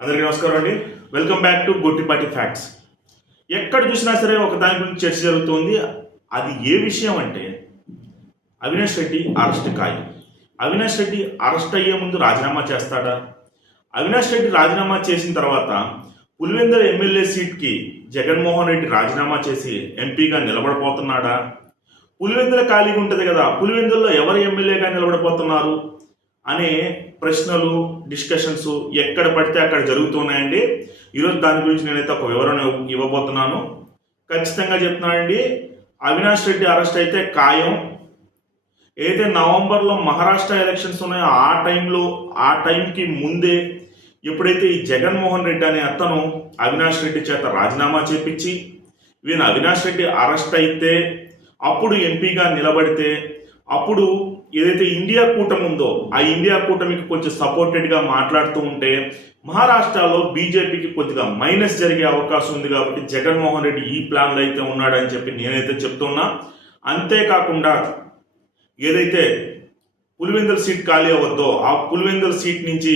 అందరికీ నమస్కారం అండి. Welcome back to Gottipati facts ఎక్కడ చూసినా సరే ఒక దాని గురించి చర్చ జరుగుతుంది. అది ఏ విషయం అంటే అవినాష్ రెడ్డి అరెస్ట్ కాయి అవినాష్ రెడ్డి అరెస్ట్ అయ్యే ముందు రాజీనామా చేస్తాడా? అవినాష్ రెడ్డి రాజీనామా చేసిన తర్వాత పులివెందుల ఎమ్మెల్యే సీట్కి జగన్మోహన్ రెడ్డి రాజీనామా చేసి ఎంపీగా నిలబడబోతున్నాడా? పులివెందుల ఖాళీగా ఉంటుంది కదా పులివెందుల్లో ఎవరు ఎమ్మెల్యేగా నిలబడబోతున్నారు? అనే ప్రశ్నలు డిస్కషన్స్ ఎక్కడ పడితే అక్కడ జరుగుతున్నాయండి. ఈరోజు దాని గురించి నేనైతే ఒక వివరణ ఇవ్వబోతున్నాను. ఖచ్చితంగా చెప్తున్నానండి అవినాష్ రెడ్డి అరెస్ట్ అయితే ఖాయం. ఏదైతే నవంబర్లో మహారాష్ట్ర ఎలక్షన్స్ ఉన్నాయో ఆ టైంలో ఆ టైంకి ముందే ఎప్పుడైతే ఈ జగన్మోహన్ రెడ్డి అనే అతను అవినాష్ రెడ్డి చేత రాజీనామా చేపించి ఈయన అవినాష్ రెడ్డి అరెస్ట్ అయితే అప్పుడు ఎంపీగా నిలబడితే అప్పుడు ఏదైతే ఇండియా కూటమి ఉందో ఆ ఇండియా కూటమికి కొంచెం సపోర్టెడ్గా మాట్లాడుతూ ఉంటే మహారాష్ట్రలో బీజేపీకి కొద్దిగా మైనస్ జరిగే అవకాశం ఉంది కాబట్టి జగన్మోహన్ రెడ్డి ఈ ప్లాన్లో అయితే ఉన్నాడని చెప్పి నేనైతే చెప్తున్నా. అంతేకాకుండా ఏదైతే పులివెందుల సీట్ ఖాళీ అవ్వద్దో ఆ పులివెందుల సీట్ నుంచి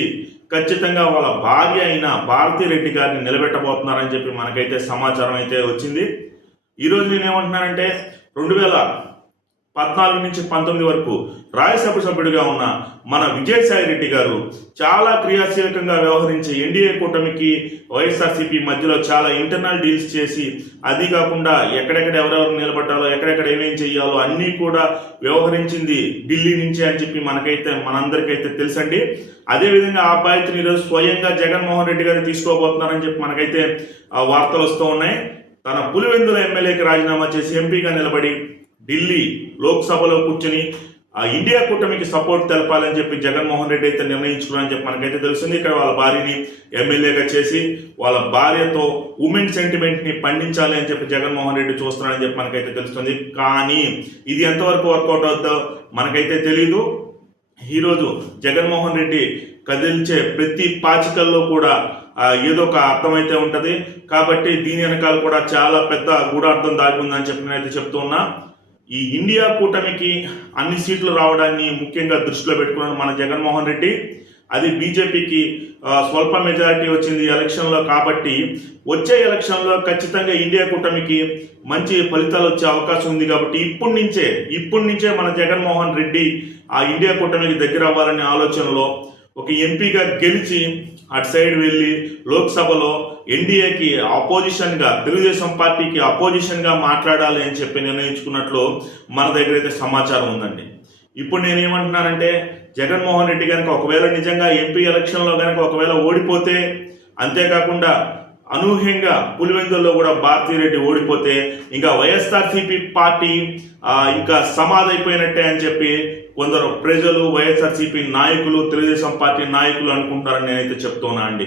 ఖచ్చితంగా వాళ్ళ భార్య అయిన భారతీ రెడ్డి గారిని నిలబెట్టబోతున్నారని చెప్పి మనకైతే సమాచారం అయితే వచ్చింది. ఈరోజు నేను ఏమంటున్నానంటే రెండు వేల పద్నాలుగు నుంచి పంతొమ్మిది వరకు రాజ్యసభ సభ్యుడిగా ఉన్న మన విజయసాయి రెడ్డి గారు చాలా క్రియాశీలకంగా వ్యవహరించే ఎన్డీఏ కూటమికి వైఎస్ఆర్సీపీ మధ్యలో చాలా ఇంటర్నల్ డీల్స్ చేసి అది కాకుండా ఎక్కడెక్కడ ఎవరెవరు నిలబడ్డాలో ఎక్కడెక్కడ ఏమేం చేయాలో అన్నీ కూడా వ్యవహరించింది ఢిల్లీ నుంచి అని చెప్పి మనకైతే మనందరికైతే తెలుసండి. అదేవిధంగా ఆ బాధ్యతను ఈరోజు స్వయంగా జగన్మోహన్ రెడ్డి గారు తీసుకోబోతున్నారని చెప్పి మనకైతే ఆ వార్తలు వస్తూ ఉన్నాయి. తన పులివెందుల ఎమ్మెల్యేకి రాజీనామా చేసి ఎంపీగా నిలబడి ఢిల్లీ లోక్సభలో కూర్చుని ఆ ఇండియా కూటమికి సపోర్ట్ తెలపాలని చెప్పి జగన్మోహన్ రెడ్డి అయితే నిర్ణయించుకున్నారని చెప్పి మనకైతే తెలుస్తుంది. ఇక్కడ వాళ్ళ భార్యని ఎమ్మెల్యేగా చేసి వాళ్ళ భార్యతో ఉమెన్ సెంటిమెంట్ని పండించాలి అని చెప్పి జగన్మోహన్ రెడ్డి చూస్తున్నారని చెప్పి మనకైతే తెలుస్తుంది. కానీ ఇది ఎంతవరకు వర్కౌట్ అవుతుందో మనకైతే తెలియదు ఈరోజు జగన్మోహన్ రెడ్డి కదిల్చే ప్రతి పాచికల్లో కూడా ఏదో ఒక అర్థమైతే ఉంటుంది. కాబట్టి దీని వెనకాల కూడా చాలా పెద్ద గూఢార్థం దాగి ఉందని చెప్పి నేనైతే చెప్తూ ఉన్నా ఈ ఇండియా కూటమికి అన్ని సీట్లు రావడాన్ని ముఖ్యంగా దృష్టిలో పెట్టుకున్నాను మన జగన్మోహన్ రెడ్డి. అది బీజేపీకి స్వల్ప మెజారిటీ వచ్చింది ఎలక్షన్లో కాబట్టి వచ్చే ఎలక్షన్లో ఖచ్చితంగా ఇండియా కూటమికి మంచి ఫలితాలు వచ్చే అవకాశం ఉంది కాబట్టి ఇప్పటి నుంచే ఇప్పటి నుంచే మన జగన్మోహన్ రెడ్డి ఆ ఇండియా కూటమికి దగ్గర అవ్వాలనే ఆలోచనలో ఒక ఎంపీగా గెలిచి అటు సైడ్ వెళ్ళి లోక్సభలో ఎన్డీఏకి ఆపోజిషన్గా తెలుగుదేశం పార్టీకి ఆపోజిషన్గా మాట్లాడాలి అని చెప్పి నిర్ణయించుకున్నట్లు మన దగ్గర అయితే సమాచారం ఉందండి. ఇప్పుడు నేను ఏమంటున్నానంటే జగన్మోహన్ రెడ్డి కనుక ఒకవేళ నిజంగా ఎంపీ ఎలక్షన్లో కనుక ఒకవేళ ఓడిపోతే అంతేకాకుండా అనూహ్యంగా పులివెందుల్లో కూడా భారతీరెడ్డి ఓడిపోతే ఇంకా వైఎస్ఆర్సీపీ పార్టీ ఇంకా సమాధైపోయినట్టే అని చెప్పి కొందరు ప్రజలు వైఎస్ఆర్సీపీ నాయకులు తెలుగుదేశం పార్టీ నాయకులు అనుకుంటారని నేనైతే చెప్తున్నా అండి.